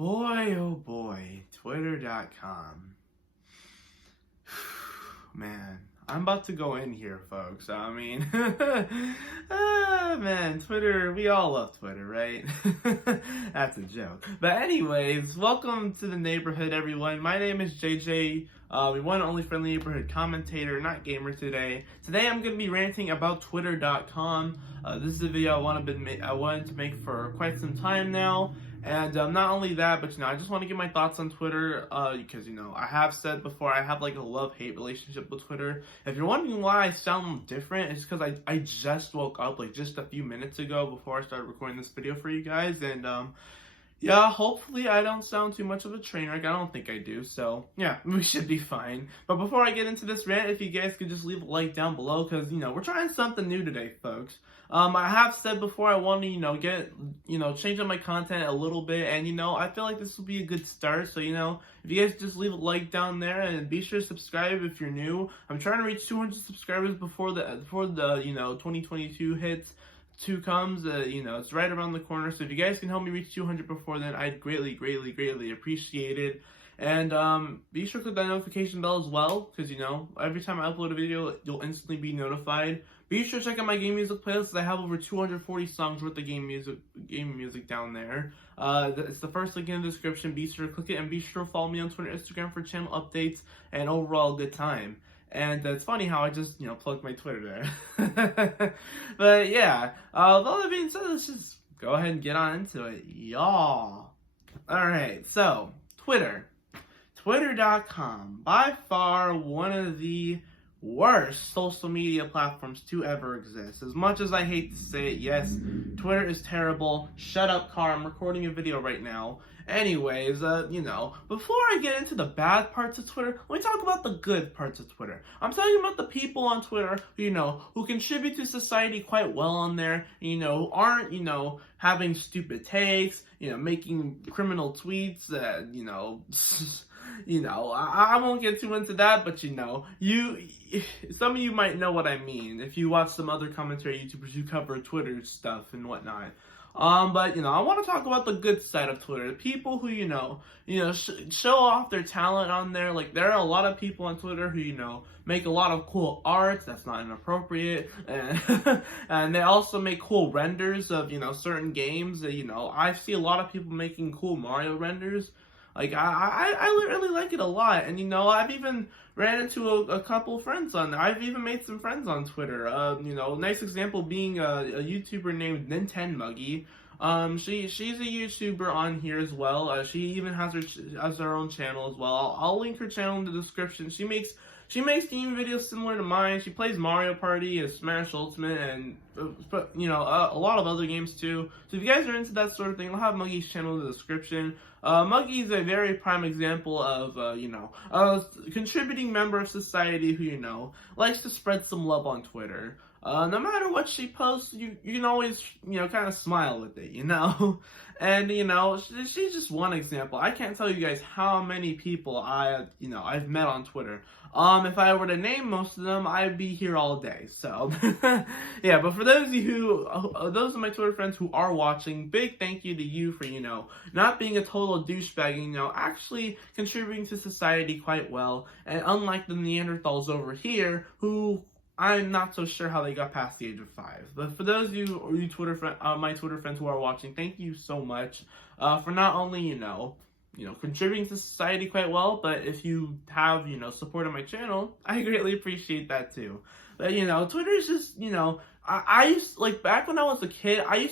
Boy, oh boy, Twitter.com. Man, I'm about to go in here, folks. I mean, man, Twitter, we all love Twitter, right? That's a joke. But anyways, welcome to the neighborhood, everyone. My name is JJ, the one and only friendly neighborhood commentator, not gamer today. Today I'm going to be ranting about Twitter.com. This is a video I wanted to make for quite some time now. And not only that, but I just want to get my thoughts on Twitter because I have said before I have like a love-hate relationship with Twitter. If you're wondering why I sound different, it's because I just woke up like just a few minutes ago before I started recording this video for you guys, and yeah, hopefully I don't sound too much of a train wreck. I don't think I do, so yeah, we should be fine. But before I get into this rant, if you guys could just leave a like down below, because we're trying something new today, folks. I have said before I want to get change up my content a little bit, and I feel like this will be a good start. So if you guys just leave a like down there, and be sure to subscribe if you're new. I'm trying to reach 200 subscribers before the 2022 hits. 2 comes, it's right around the corner. So if you guys can help me reach 200 before then, I'd greatly appreciate it. And be sure to click that notification bell as well, because every time I upload a video, you'll instantly be notified. Be sure to check out my game music playlist. I have over 240 songs worth of game music down there. It's the first link in the description. Be sure to click it, and be sure to follow me on Twitter, Instagram for channel updates and overall good time. And it's funny how I just, plugged my Twitter there. But yeah, with all that being said, let's just go ahead and get on into it, y'all. Alright, so, Twitter. Twitter.com. By far one of the worst social media platforms to ever exist. As much as I hate to say it, yes, Twitter is terrible. Shut up, car. I'm recording a video right now. Anyways, before I get into the bad parts of Twitter, let me talk about the good parts of Twitter. I'm talking about the people on Twitter who contribute to society quite well on there, who aren't, having stupid takes, making criminal tweets that, I won't get too into that, but some of you might know what I mean if you watch some other commentary YouTubers who cover Twitter stuff and whatnot. But I want to talk about the good side of Twitter. The people who show off their talent on there. Like, there are a lot of people on Twitter who make a lot of cool art that's not inappropriate, and they also make cool renders of certain games. I see a lot of people making cool Mario renders. Like, I really like it a lot, and I've even ran into a couple friends on there. I've even made some friends on Twitter. Nice example being a YouTuber named Mugi. She's a YouTuber on here as well. She even has her own channel as well. I'll link her channel in the description. She makes game videos similar to mine. She plays Mario Party and Smash Ultimate and a lot of other games too. So if you guys are into that sort of thing, I'll have Mugi's channel in the description. Mugi is a very prime example of a contributing member of society who likes to spread some love on Twitter. No matter what she posts, you can always kind of smile with it, and she's just one example. I can't tell you guys how many people I've met on Twitter. If I were to name most of them, I'd be here all day. So yeah, but for those of you those of my Twitter friends who are watching, big thank you to you for not being a total douchebag, actually contributing to society quite well. And unlike the Neanderthals over here, who I'm not so sure how they got past the age of 5. But for those of you my Twitter friends who are watching, thank you so much for not only contributing to society quite well, but if you have supported my channel, I greatly appreciate that too. But Twitter is just I used back when I was a kid, I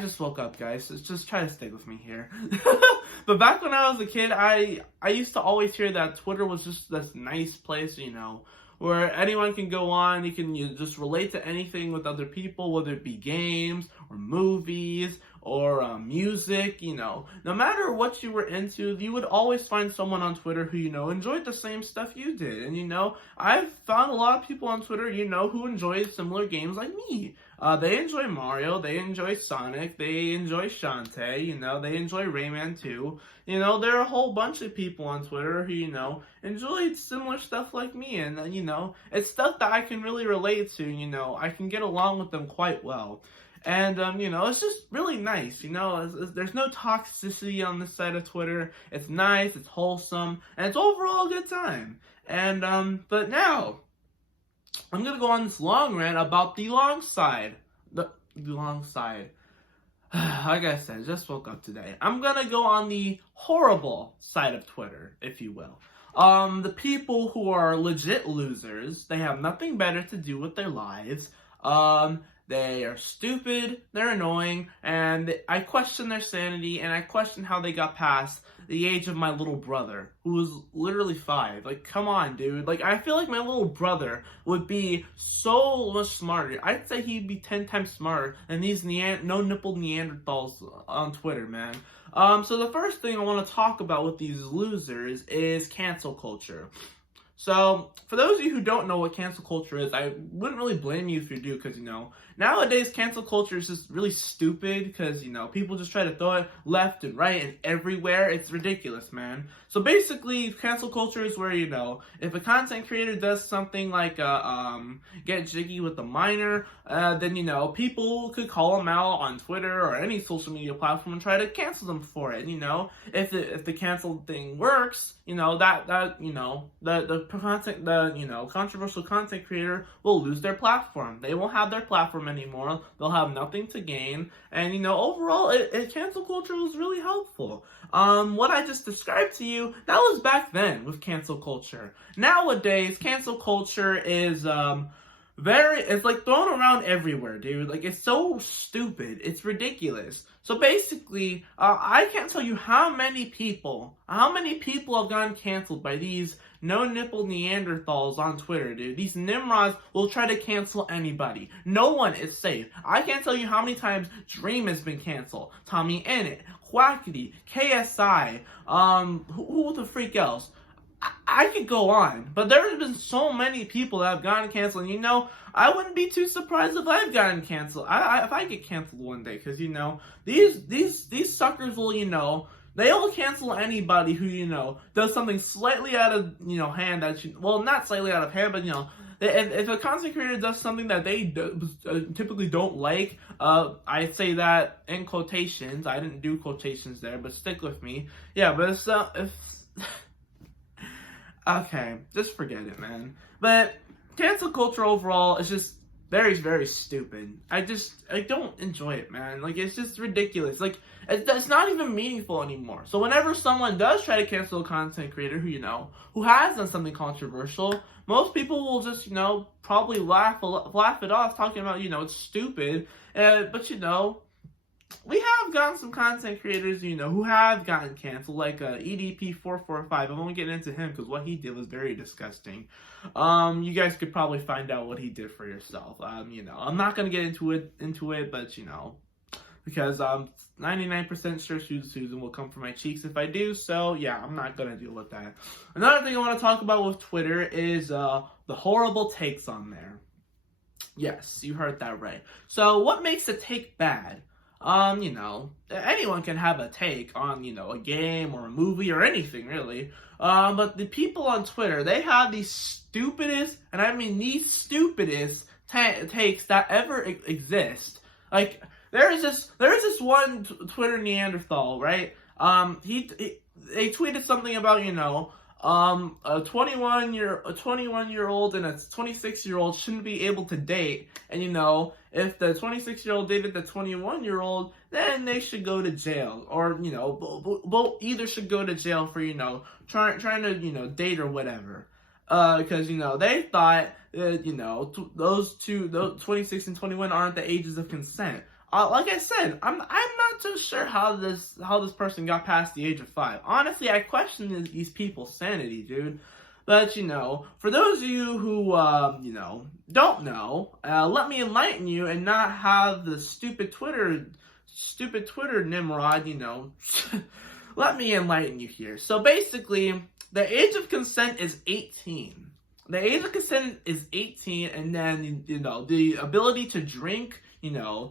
just woke up, guys, so just try to stay with me here. But back when I was a kid, I used to always hear that Twitter was just this nice place, where anyone can go on, you can just relate to anything with other people, whether it be games, or movies, or music, no matter what you were into, you would always find someone on Twitter who, enjoyed the same stuff you did. And, I've found a lot of people on Twitter, who enjoy similar games like me. They enjoy Mario, they enjoy Sonic, they enjoy Shantae, they enjoy Rayman too. There are a whole bunch of people on Twitter who, enjoyed similar stuff like me. And, it's stuff that I can really relate to, I can get along with them quite well. And, it's just really nice, there's no toxicity on this side of Twitter. It's nice, it's wholesome, and it's overall a good time. And, but now, I'm gonna go on this long rant about the long side. The long side. Like I said, just woke up today. I'm gonna go on the horrible side of Twitter, if you will. The people who are legit losers, they have nothing better to do with their lives. They are stupid, they're annoying, and I question their sanity, and I question how they got past the age of my little brother, who was literally 5. Like, come on, dude. Like, I feel like my little brother would be so much smarter. I'd say he'd be 10 times smarter than these no-nipple Neanderthals on Twitter, man. So the first thing I want to talk about with these losers is cancel culture. So, for those of you who don't know what cancel culture is, I wouldn't really blame you if you do, because, nowadays cancel culture is just really stupid, because, people just try to throw it left and right and everywhere. It's ridiculous, man. So basically, cancel culture is where, if a content creator does something like, get jiggy with a minor, then, people could call them out on Twitter or any social media platform and try to cancel them for it. If the cancel thing works, the controversial content creator will lose their platform. They won't have their platform anymore. They'll have nothing to gain. And, overall, cancel culture was really helpful. What I just described to you, that was back then with cancel culture. Nowadays, cancel culture is, it's like thrown around everywhere, dude. Like, it's so stupid. It's ridiculous. So basically, I can't tell you how many people have gotten canceled by these no-nipple Neanderthals on Twitter, dude. These Nimrods will try to cancel anybody. No one is safe. I can't tell you how many times Dream has been canceled. Tommy Innit, Quackity, KSI, who the freak else? I could go on, but there have been so many people that have gotten canceled, and I wouldn't be too surprised if I've gotten canceled. If I get canceled one day, because, these suckers will, they'll cancel anybody who, does something slightly out of, hand that not slightly out of hand, but, if a content creator does something that they typically don't like, I say that in quotations. I didn't do quotations there, but stick with me. Yeah, but if okay, just forget it, man. But cancel culture overall is just very, very stupid. I don't enjoy it, man. Like, it's just ridiculous. Like, it's not even meaningful anymore. So whenever someone does try to cancel a content creator who has done something controversial, most people will just, probably laugh it off, talking about, it's stupid. But, we have gotten some content creators, who have gotten canceled, like EDP445. I won't get into him because what he did was very disgusting. You guys could probably find out what he did for yourself. I'm not gonna get into it, but because I'm 99% sure Susan will come for my cheeks if I do. So yeah, I'm not gonna deal with that. Another thing I want to talk about with Twitter is the horrible takes on there. Yes, you heard that right. So what makes a take bad? Anyone can have a take on, a game or a movie or anything, really. But the people on Twitter, they have the stupidest, and I mean the stupidest takes that ever exist. Like, there is this one Twitter Neanderthal, right? They tweeted something about, a 21-year-old and a 26-year-old shouldn't be able to date, and if the 26-year-old dated the 21-year-old, then they should go to jail, or both either should go to jail for trying to date or whatever, because they thought those 26 and 21 aren't the ages of consent. Like I said, I'm not too sure how this person got past the age of 5. Honestly, I question these people's sanity, dude. But for those of you who don't know, let me enlighten you and not have the stupid Twitter Nimrod. Let me enlighten you here. So basically, the age of consent is 18. The age of consent is 18, and then the ability to drink, the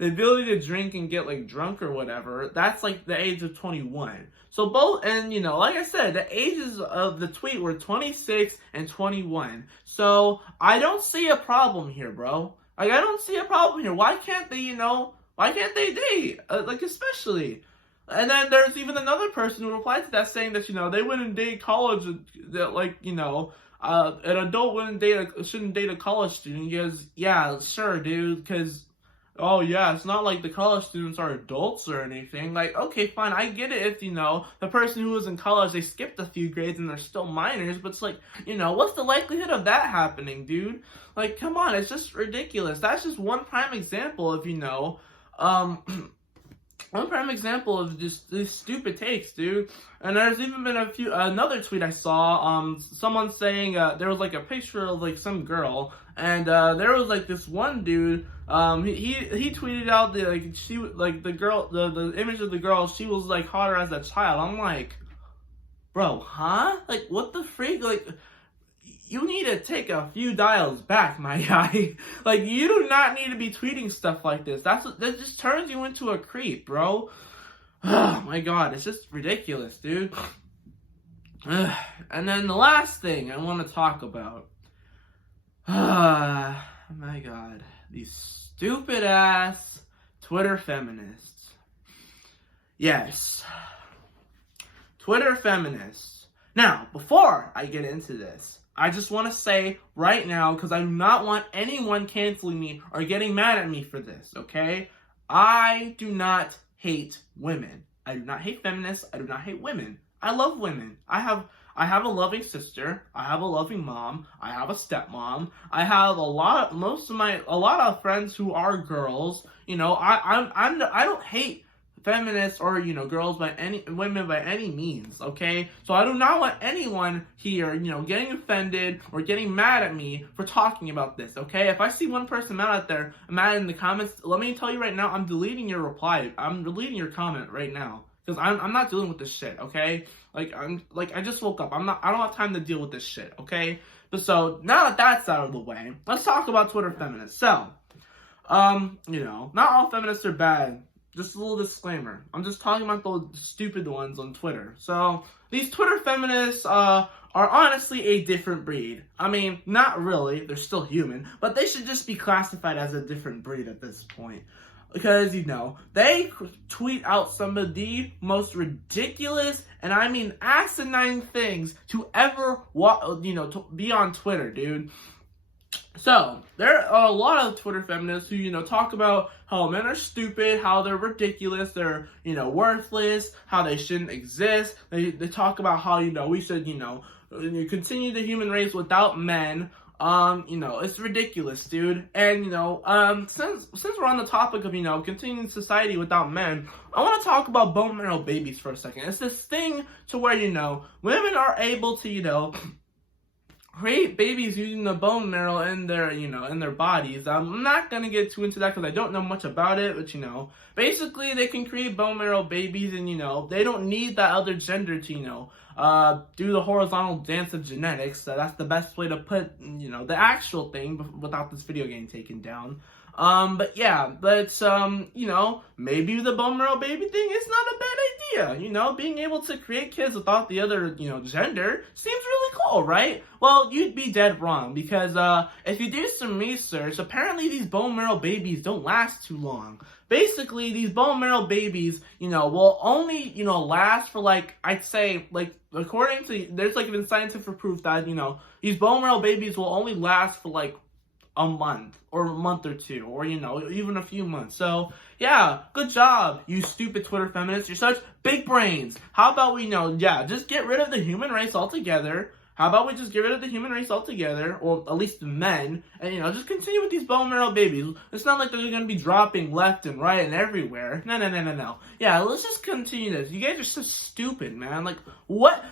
ability to drink and get drunk or whatever, that's the age of 21. So both, and like I said, the ages of the tweet were 26 and 21. So I don't see a problem here, bro. Like, I don't see a problem here. Why can't they, why can't they date? Like, especially. And then there's even another person who replied to that saying that, they wouldn't date college, that, like, an adult shouldn't date a college student. He goes, yeah, sure, dude, because, oh, yeah, it's not like the college students are adults or anything. Like, okay, fine, I get it if, the person who was in college, they skipped a few grades and they're still minors, but it's like, what's the likelihood of that happening, dude? Like, come on, it's just ridiculous. That's just one prime example of, one prime example of just these stupid takes, dude. And there's even been another tweet I saw, someone saying, there was like a picture of like some girl, and there was like this one dude, he tweeted out the image of the girl, she was like hotter as a child. I'm like, bro, huh? Like, what the freak? Like, you need to take a few dials back, my guy. Like, you do not need to be tweeting stuff like this. That just turns you into a creep, bro. Oh my god, it's just ridiculous, dude. And then the last thing I want to talk about. My god, these stupid ass Twitter feminists. Yes, Twitter feminists. Now, before I get into this, I just want to say right now, because I do not want anyone canceling me or getting mad at me for this, okay? I do not hate women. I do not hate feminists. I do not hate women. I love women. I have a loving sister. I have a loving mom. I have a stepmom. I have a lot of friends who are girls. I don't hate feminists or women by any means, okay? So I do not want anyone here getting offended or getting mad at me for talking about this, okay? If I see one person mad in the comments, let me tell you right now, I'm deleting your reply. I'm deleting your comment right now, because I'm not dealing with this shit, okay? I just woke up. I don't have time to deal with this shit, okay? But so now that that's out of the way, let's talk about Twitter feminists. So not all feminists are bad. Just a little disclaimer. I'm just talking about the stupid ones on Twitter. So, these Twitter feminists are honestly a different breed. I mean, not really. They're still human. But they should just be classified as a different breed at this point. Because, they tweet out some of the most ridiculous, and I mean asinine things to ever, to be on Twitter, dude. So, there are a lot of Twitter feminists who, talk about how men are stupid, how they're ridiculous, they're, worthless, how they shouldn't exist. They talk about how, we should, continue the human race without men. It's ridiculous, dude. And, since we're on the topic of, continuing society without men, I want to talk about bone marrow babies for a second. It's this thing to where, women are able to, create babies using the bone marrow in their bodies. I'm not gonna get too into that because I don't know much about it, but basically they can create bone marrow babies, and they don't need that other gender to do the horizontal dance of genetics. So that's the best way to put the actual thing without this video getting taken down. But maybe the bone marrow baby thing is not a bad idea. Being able to create kids without the other, gender seems really cool, right? Well, you'd be dead wrong, because, if you do some research, apparently these bone marrow babies don't last too long. Basically, these bone marrow babies, will only, last for, I'd say, according to, there's, even scientific proof that, these bone marrow babies will only last for, a month or a month or two, or even a few months. So yeah, good job, you stupid Twitter feminists. You're such big brains. How about we just get rid of the human race altogether? How about we just get rid of the human race altogether, or at least the men, and just continue with these bone marrow babies? It's not like they're going to be dropping left and right and everywhere. No. Yeah, let's just continue this. You guys are so stupid, man. What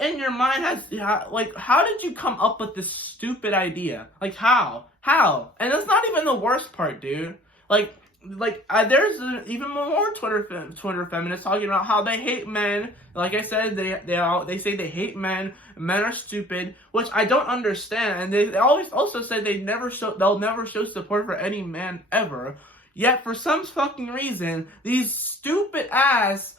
in your mind how did you come up with this stupid idea? How? And that's not even the worst part, dude. There's even more Twitter feminists talking about how they hate men. Like I said, they say they hate men. Men are stupid, which I don't understand. And they always also say they'll never show support for any man ever. Yet for some fucking reason, these stupid ass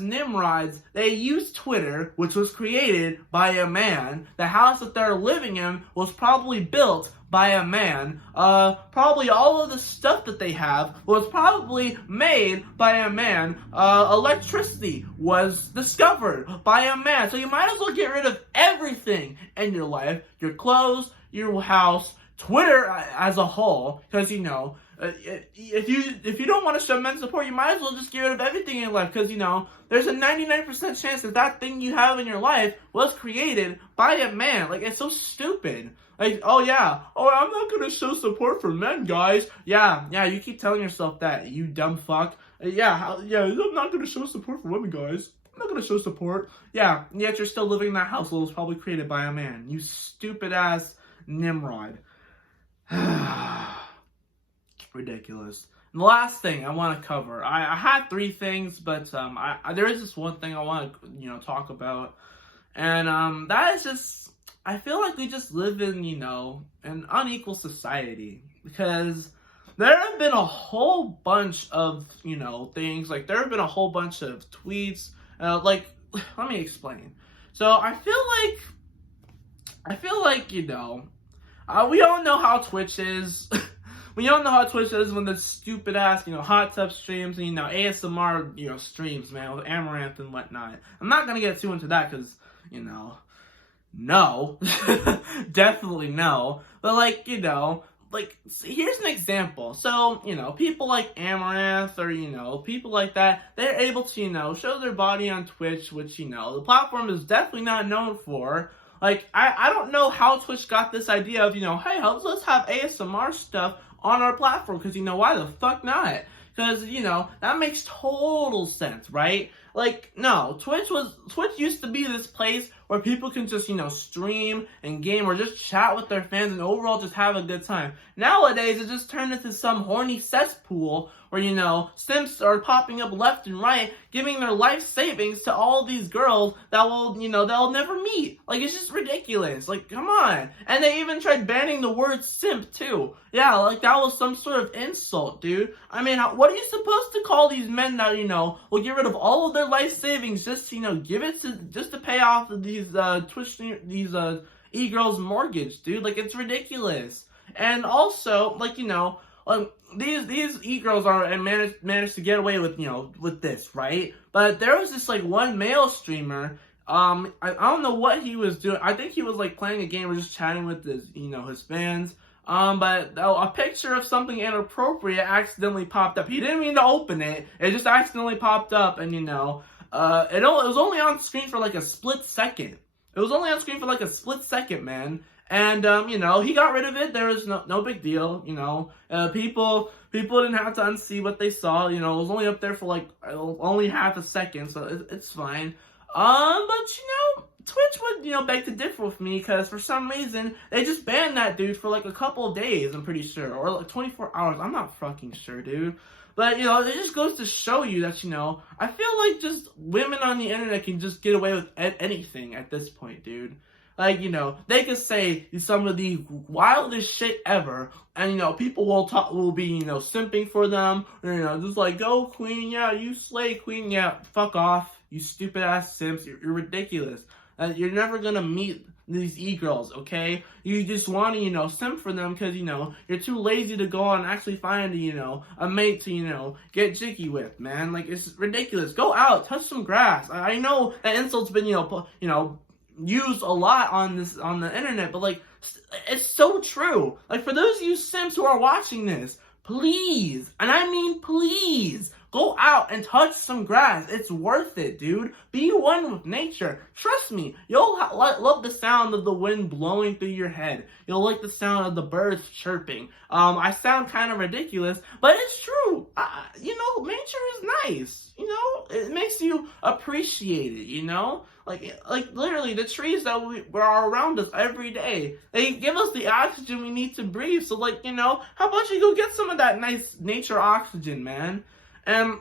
Nimrods, they use Twitter, which was created by a man. The house that they're living in was probably built by a man. Probably all of the stuff that they have was probably made by a man. Electricity was discovered by a man. So you might as well get rid of everything in your life, your clothes, your house, Twitter as a whole, because if you don't want to show men support, you might as well just get rid of everything in your life, because there's a 99% chance that thing you have in your life was created by a man. Like, it's so stupid. Like, I'm not gonna show support for men, guys. Yeah, you keep telling yourself that, you dumb fuck. I'm not gonna show support for women, guys. I'm not gonna show support. Yeah, yet you're still living in that house that was probably created by a man. You stupid ass Nimrod. Ridiculous. And the last thing I want to cover, I had 3 things, but there is this one thing I want to talk about, and that is just, I feel like we just live in an unequal society, because there have been a whole bunch of things, like there have been a whole bunch of tweets, like, let me explain. So I feel like we all know how Twitch is. We all know how Twitch is when the stupid ass, hot tub streams and, ASMR, streams, man, with Amaranth and whatnot. I'm not gonna get too into that because, no. Definitely no. But, here's an example. So, people like Amaranth or, people like that, they're able to, show their body on Twitch, which, the platform is definitely not known for. Like, I don't know how Twitch got this idea of, hey, let's have ASMR stuff on our platform, because why the fuck not? Because that makes total sense, right? Like, no, Twitch used to be this place where people can just stream and game or just chat with their fans and overall just have a good time. Nowadays, it just turned into some horny cesspool where simps are popping up left and right, giving their life savings to all these girls that will they'll never meet. Like, it's just ridiculous. Like, come on. And they even tried banning the word simp too. Yeah, like that was some sort of insult, dude. I mean, what are you supposed to call these men that will get rid of all of their life savings just give it to pay off these Twitch e-girls' mortgage, dude? Like, it's ridiculous. And also, these e-girls managed to get away with with this, right? But there was this one male streamer. I don't know what he was doing. I think he was playing a game or just chatting with his fans. But a picture of something inappropriate accidentally popped up. He didn't mean to open it. It just accidentally popped up, and it was only on screen for a split second. It was only on screen for a split second, man. And he got rid of it. There was no big deal. People didn't have to unsee what they saw. It was only up there for only half a second, so it's fine. But Twitch would beg to differ with me, because for some reason they just banned that dude for a couple of days, I'm pretty sure, or 24 hours. I'm not fucking sure, dude. But it just goes to show you that I feel like just women on the internet can just get away with anything at this point, dude. Like, they could say some of the wildest shit ever, and, people will be, simping for them, or, just go, queen, yeah, you slay, queen, yeah, fuck off, you stupid ass simps, you're ridiculous. You're never gonna meet these e-girls, okay? You just want to, simp for them because, you're too lazy to go on and actually find, a mate to, get jiggy with, man. Like, it's ridiculous. Go out, touch some grass. I know that insult's been, used a lot on the internet, but it's so true. Like, for those of you simps who are watching this, please, and I mean please, go out and touch some grass. It's worth it, dude. Be one with nature. Trust me, you'll love the sound of the wind blowing through your head. You'll like the sound of the birds chirping. I sound kind of ridiculous, but it's true. Nature is nice. It makes you appreciate it, Like literally, the trees that are around us every day, they give us the oxygen we need to breathe. So, how about you go get some of that nice nature oxygen, man? And,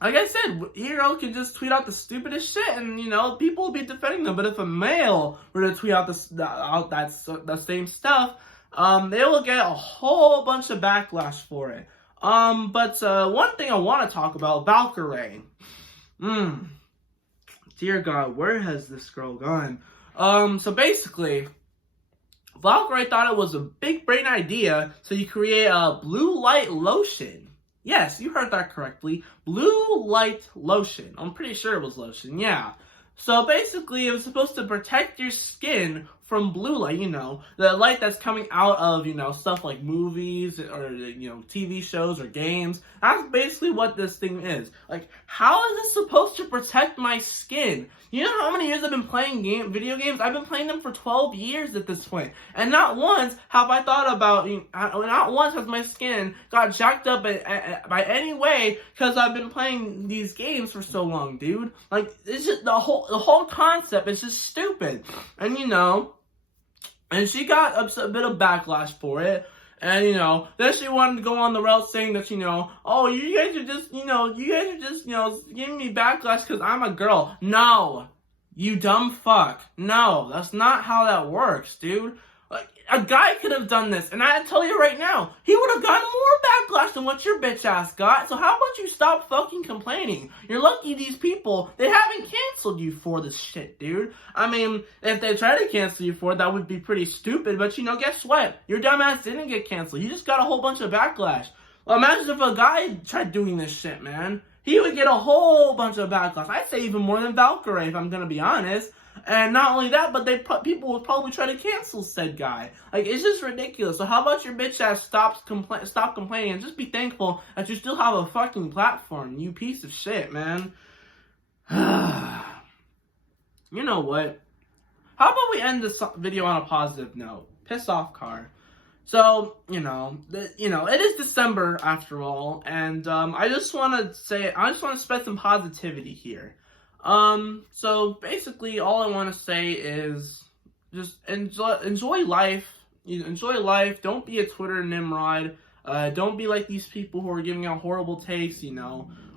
like I said, hero can just tweet out the stupidest shit, and, people will be defending them. But if a male were to tweet out the same stuff, they will get a whole bunch of backlash for it. But one thing I want to talk about, Valkyrie. Dear God, where has this girl gone? So basically, Valkyrie thought it was a big brain idea, so you create a blue light lotion. Yes, you heard that correctly. Blue light lotion. I'm pretty sure it was lotion, yeah. So basically, it was supposed to protect your skin from blue light, the light that's coming out of, stuff like movies or, TV shows or games. That's basically what this thing is. Like, how is this supposed to protect my skin? You know how many years I've been playing video games? I've been playing them for 12 years at this point. And not once have I thought about, not once has my skin got jacked up by any way because I've been playing these games for so long, dude. Like, it's just, the whole concept is just stupid. And, and she got a bit of backlash for it. And, then she wanted to go on the route saying that, oh, you guys are just, giving me backlash because I'm a girl. No, you dumb fuck. No, that's not how that works, dude. Like, a guy could have done this, and I tell you right now, he would have gotten more backlash than what your bitch ass got. So how about you stop fucking complaining? You're lucky these people, they haven't canceled you for this shit, dude. I mean, if they try to cancel you for it, that would be pretty stupid. But guess what? Your dumbass didn't get canceled. You just got a whole bunch of backlash. Well, imagine if a guy tried doing this shit, man. He would get a whole bunch of backlash. I'd say even more than Valkyrie, if I'm gonna be honest. And not only that, but people would probably try to cancel said guy. Like, it's just ridiculous. So how about your bitch ass stop complaining and just be thankful that you still have a fucking platform, you piece of shit, man. You know what? How about we end this video on a positive note? Piss off car. So, it is December after all, and I just want to spread some positivity here. So basically all I want to say is just enjoy life. Enjoy life. Don't be a Twitter Nimrod. Don't be like these people who are giving out horrible takes,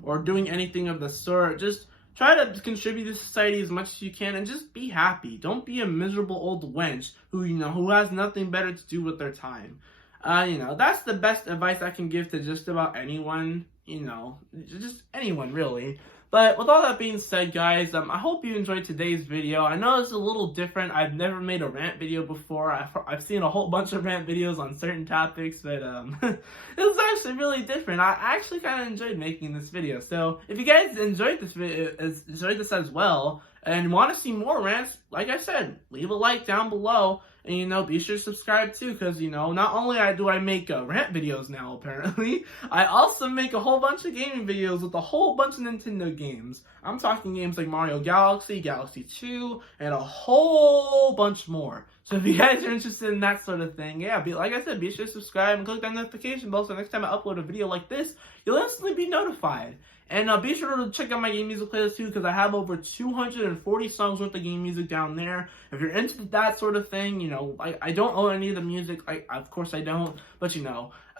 or doing anything of the sort. Just try to contribute to society as much as you can and just be happy. Don't be a miserable old wench who has nothing better to do with their time. That's the best advice I can give to just about anyone, just anyone really. But with all that being said, guys, I hope you enjoyed today's video. I know it's a little different. I've never made a rant video before. I've seen a whole bunch of rant videos on certain topics, but it was actually really different. I actually kind of enjoyed making this video. So if you guys enjoyed this video, as well, and want to see more rants, like I said, leave a like down below. And, be sure to subscribe too, because, not only do I make rant videos now, apparently, I also make a whole bunch of gaming videos with a whole bunch of Nintendo games. I'm talking games like Mario Galaxy, Galaxy 2, and a whole bunch more. So if you guys are interested in that sort of thing, yeah, like I said, be sure to subscribe and click that notification bell so next time I upload a video like this, you'll instantly be notified. And be sure to check out my game music playlist too, because I have over 240 songs worth of game music down there. If you're into that sort of thing, I don't own any of the music. Of course I don't, but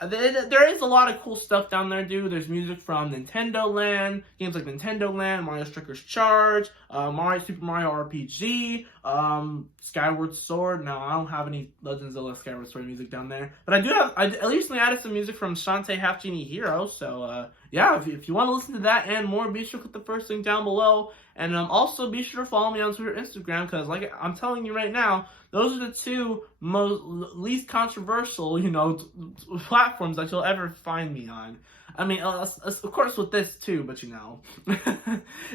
there is a lot of cool stuff down there, dude. There's music from Nintendo Land, games like Nintendo Land, Mario Strikers Charge, Super Mario RPG, Skyward Sword. No, I don't have any Legend of Zelda Skyward Sword music down there, but I at least added some music from Shantae Half Genie Hero. So yeah, if you want to listen to that and more, be sure to click the first link down below. And also be sure to follow me on Twitter, Instagram, because like I'm telling you right now, those are the two least controversial, platforms that you'll ever find me on. I mean, of course with this too, but if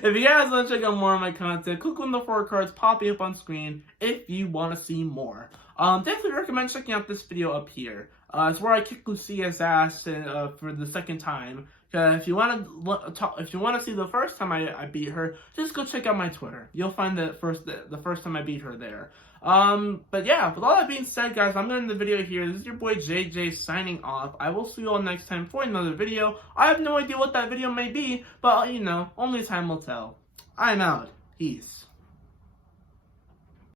you guys want to check out more of my content, click on the 4 cards popping up on screen if you want to see more. Definitely recommend checking out this video up here. It's where I kick Lucia's ass for the second time. If you want to see the first time I beat her, just go check out my Twitter. You'll find the first time I beat her there. But yeah, with all that being said, guys, I'm gonna end the video here. This is your boy JJ signing off. I will see you all next time for another video. I have no idea what that video may be, but only time will tell. I'm out. Peace.